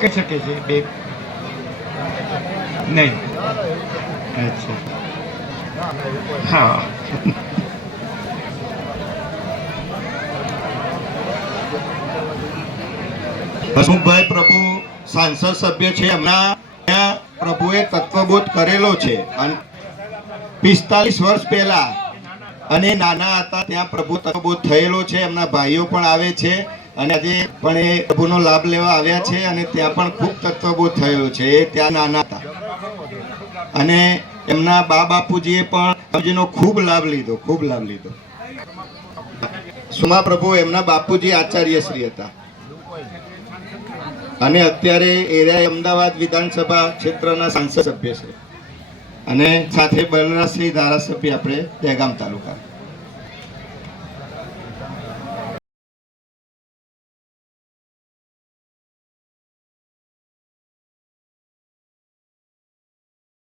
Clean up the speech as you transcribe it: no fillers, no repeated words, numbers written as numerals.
કહી શકે છે બે નહીં? અચ્છા, હા. હસમુખભાઈ પ્રભુ સાંસદ સભ્ય છે, એમના ત્યાં પ્રભુએ તત્વબોધ કરેલો છે. 45 વર્ષ પહેલા અને નાના હતા ત્યાં પ્રભુ તત્વબોધ થયેલો છે. એમના ભાઈઓ પણ આવે છે અને આજે પણ એ પ્રભુનો લાભ લેવા આવ્યા છે અને ત્યાં પણ ખૂબ તત્વબોધ થયેલો છે. એ ત્યાં નાના હતા અને એમના બા બાપુજીએ પણ ખૂબ લાભ લીધો, ખૂબ લાભ લીધો. સુમા પ્રભુ એમના બાપુજી આચાર્ય શ્રી હતા અને અત્યારે એરિયા અમદાવાદ વિધાનસભા ક્ષેત્રના સાંસદ સભ્ય છે અને સાથે બલરાજસિંહ ધારાસભ્ય આપણે દહેગામ તાલુકા.